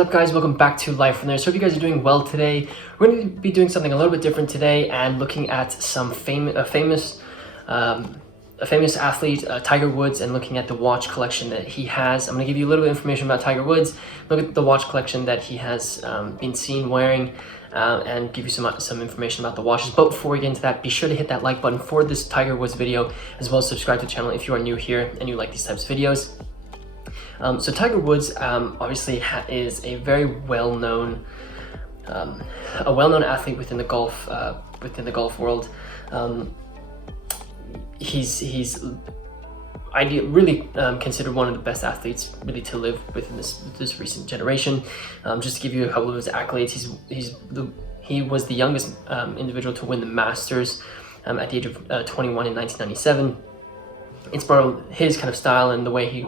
up, guys? Welcome back to Life from There. So hope you guys are doing well today. We're going to be doing something a little bit different today and looking at some a famous athlete, Tiger Woods, and looking at the watch collection that he has. I'm going to give you a little bit of information about Tiger Woods, look at the watch collection that he has been seen wearing, and give you some information about the watches. But before we get into that, be sure to hit that like button for this Tiger Woods video, as well as subscribe to the channel if you are new here and you like these types of videos. So Tiger Woods obviously is a very well-known athlete within the golf world. He's really considered one of the best athletes really to live within this recent generation. Just to give you a couple of his accolades, he was the youngest individual to win the Masters at the age of 21 in 1997. It's brought his kind of style and the way he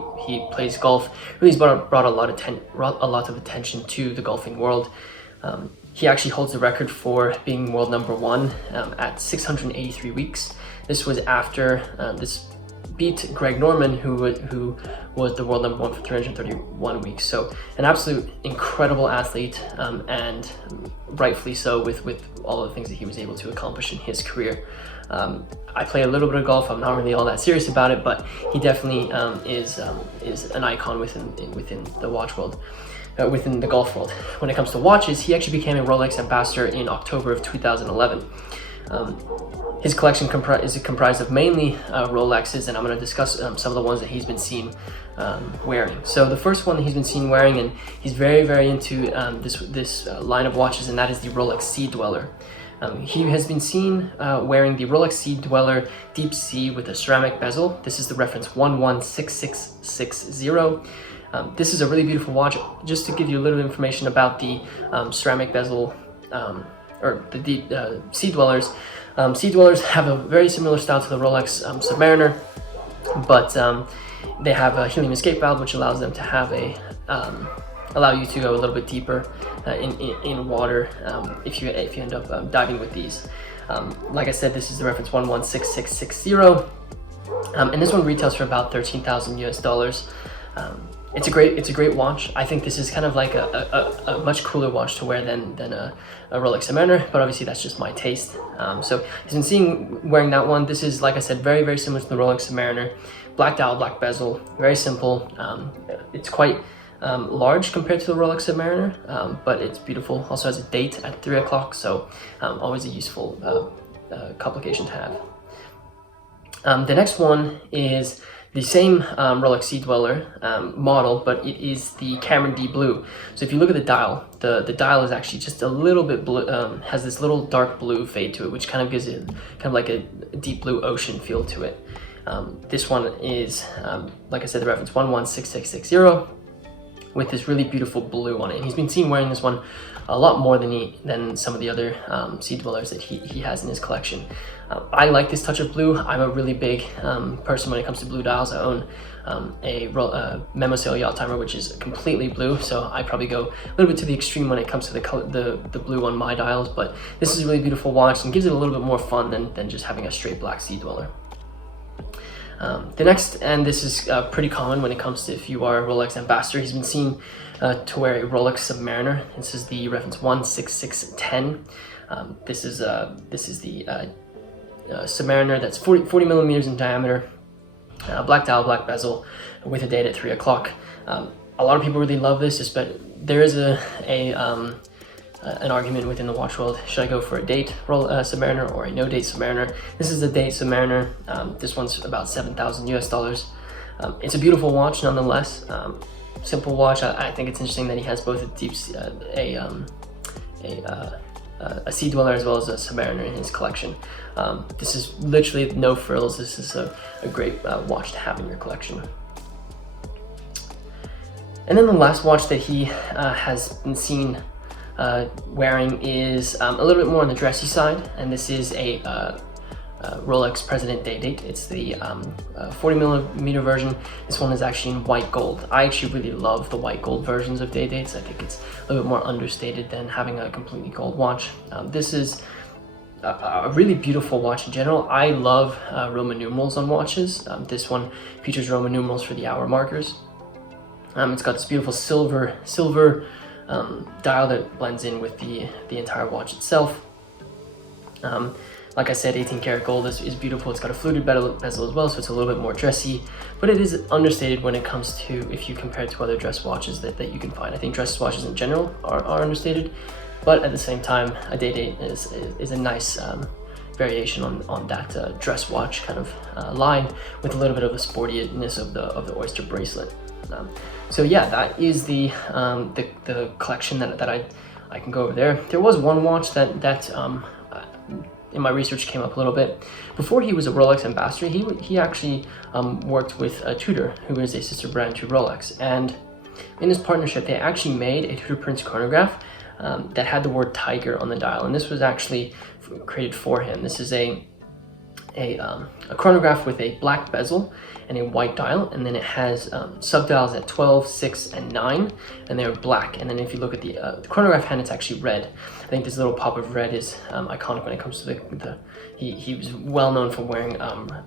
plays golf really brought a lot of attention to the golfing world. He actually holds the record for being world number one at 683 weeks. This was after this beat Greg Norman, who was the world number one for 331 weeks. So an absolute incredible athlete, and rightfully so with all the things that he was able to accomplish in his career. I play a little bit of golf. I'm not really all that serious about it, but he definitely is an icon within the watch world, within the golf world. When it comes to watches, he actually became a Rolex ambassador in October of 2011. His collection is comprised of mainly Rolexes, and I'm going to discuss some of the ones that he's been seen wearing. So the first one that he's been seen wearing, and he's very into this line of watches, and that is the Rolex Seadweller. He has been seen wearing the Rolex Seadweller Deepdsea with a ceramic bezel. This is the reference 116660. This is a really beautiful watch. Just to give you a little information about the ceramic bezel, or the Seadwellers. Seadwellers have a very similar style to the Rolex Submariner, but they have a helium escape valve, which allows them to have allow you to go a little bit deeper in water if you end up diving with these. Like I said, this is the reference 116660, and this one retails for about $13,000 US. It's a great watch. I think this is kind of like a much cooler watch to wear than a Rolex Submariner, but obviously that's just my taste. So he's been seen wearing that one. This is, like I said, very similar to the Rolex Submariner. Black dial, black bezel, very simple. It's quite large compared to the Rolex Submariner, but it's beautiful. Also has a date at 3 o'clock, so always a useful complication to have. The next one is the same Rolex Seadweller model, but it is the Cameron D-Blue. So if you look at the dial, the dial is actually just a little bit blue, has this little dark blue fade to it, which kind of gives it kind of like a deep blue ocean feel to it. This one is, like I said, the reference 116660 with this really beautiful blue on it. And he's been seen wearing this one a lot more than some of the other Seadwellers that he has in his collection. I like this touch of blue. I'm a really big person when it comes to blue dials. I own a Memo Sail Yacht Timer, which is completely blue, so I probably go a little bit to the extreme when it comes to the blue on my dials, but this is a really beautiful watch and gives it a little bit more fun than just having a straight black Seadweller. The next, and this is pretty common when it comes to if you are a Rolex ambassador, he's been seen to wear a Rolex Submariner. This is the reference 16610. This is the Submariner that's 40 millimeters in diameter, black dial, black bezel, with a date at 3 o'clock. A lot of people really love this, but there is an argument within the watch world. Should I go for a date Submariner or a no date Submariner? This is a date Submariner. This one's about $7,000 US. It's a beautiful watch nonetheless. Simple watch. I think it's interesting that he has both a Seadweller as well as a Submariner in his collection. This is literally no frills. This is a great watch to have in your collection. And then the last watch that he has been seen wearing is a little bit more on the dressy side, and this is a Rolex President Day Date. It's the 40 millimeter version. This one is actually in white gold. I actually really love the white gold versions of Day Dates. I think it's a little bit more understated than having a completely gold watch. This is a really beautiful watch in general. I love Roman numerals on watches. This one features Roman numerals for the hour markers. It's got this beautiful silver dial that blends in with the entire watch itself. Like I said, 18 karat gold is beautiful. It's got a fluted bezel as well, so it's a little bit more dressy, but it is understated when it comes to, if you compare it to other dress watches that you can find. I think dress watches in general are understated, but at the same time, a day-date is a nice variation on that dress watch kind of line, with a little bit of the sportiness of the oyster bracelet. So yeah, that is the collection that I can go over there. There was one watch that in my research came up a little bit. Before he was a Rolex ambassador, he actually worked with Tudor, who is a sister brand to Rolex, and in this partnership they actually made a Tudor Prince chronograph that had the word tiger on the dial, and this was actually created for him. This is a chronograph with a black bezel and a white dial, and then it has subdials at 12, 6, and 9, and they're black. And then if you look at the chronograph hand, it's actually red. I think this little pop of red is iconic when it comes to he was well known for wearing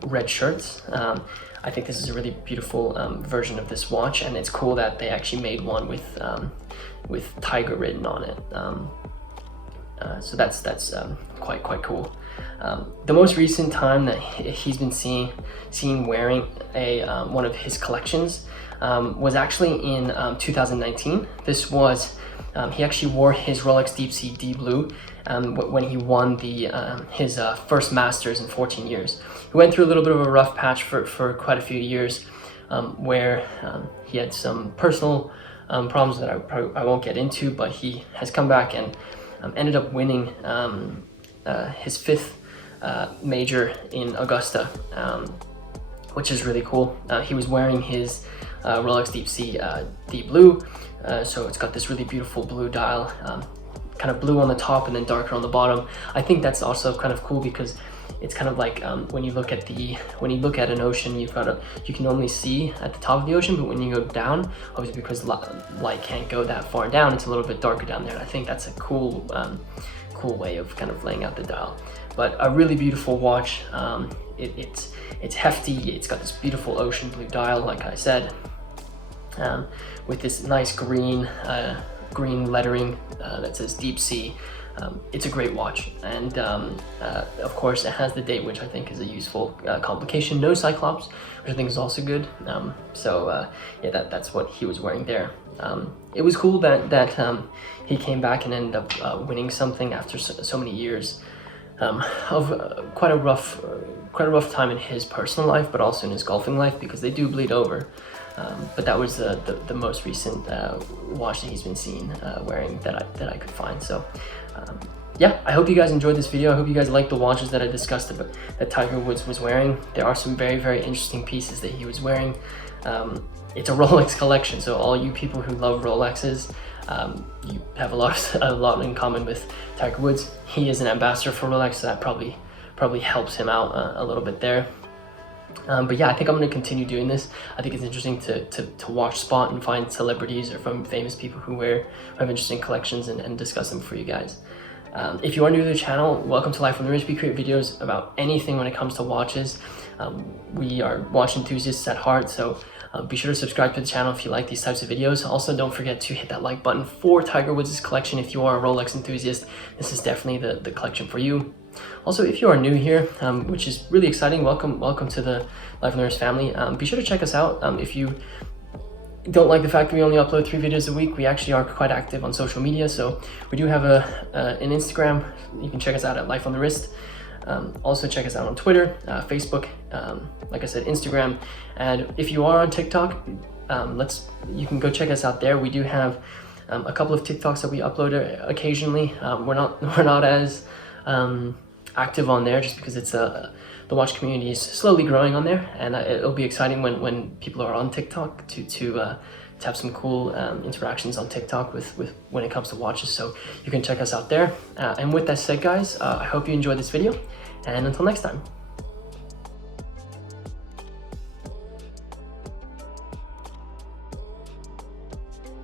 red shirts. I think this is a really beautiful version of this watch, and it's cool that they actually made one with tiger written on it. So that's quite cool. The most recent time that he's been seen wearing one of his collections was actually in 2019. This was he actually wore his Rolex Deepsea D-Blue when he won his first Masters in 14 years. He went through a little bit of a rough patch for quite a few years, where he had some personal problems that I won't get into, but he has come back and ended up winning his 5th major in Augusta, which is really cool. He was wearing his Rolex Deepsea D-Blue, so it's got this really beautiful blue dial, kind of blue on the top and then darker on the bottom. I think that's also kind of cool because it's kind of like when you look at an ocean, you can only see at the top of the ocean, but when you go down, obviously because light can't go that far down, it's a little bit darker down there. And I think that's a cool way of kind of laying out the dial. But a really beautiful watch. It's hefty. It's got this beautiful ocean blue dial, like I said, with this nice green lettering that says Deepsea. It's a great watch, and of course it has the date, which I think is a useful complication. No Cyclops, which I think is also good. Yeah, that's what he was wearing there. It was cool that he came back and ended up winning something after so many years of quite a rough time in his personal life, but also in his golfing life, because they do bleed over. But that was the most recent watch that he's been seen wearing that I could find. So yeah, I hope you guys enjoyed this video. I hope you guys liked the watches that I discussed that Tiger Woods was wearing. There are some very interesting pieces that he was wearing. It's a Rolex collection, so all you people who love Rolexes, you have a lot in common with Tiger Woods. He is an ambassador for Rolex, so that probably helps him out a little bit there. But yeah, I think I'm going to continue doing this. I think it's interesting to watch, spot, and find celebrities or from famous people who have interesting collections and discuss them for you guys. If you are new to the channel, welcome to Life on the Wrist. We create videos about anything when it comes to watches. We are watch enthusiasts at heart, so be sure to subscribe to the channel if you like these types of videos. Also, don't forget to hit that like button for Tiger Woods' collection. If you are a Rolex enthusiast, this is definitely the collection for you. Also, if you are new here, which is really exciting, welcome to the Life on the Wrist family. Be sure to check us out. If you don't like the fact that we only upload 3 videos a week, we actually are quite active on social media. So we do have an Instagram. You can check us out at Life on the Wrist. Also check us out on Twitter, Facebook, like I said, Instagram, and if you are on TikTok, you can go check us out there. We do have a couple of TikToks that we upload occasionally. We're not as active on there just because it's the watch community is slowly growing on there, and it'll be exciting when people are on TikTok to have some cool interactions on TikTok with when it comes to watches. So you can check us out there. And with that said, guys, I hope you enjoyed this video, and until next time.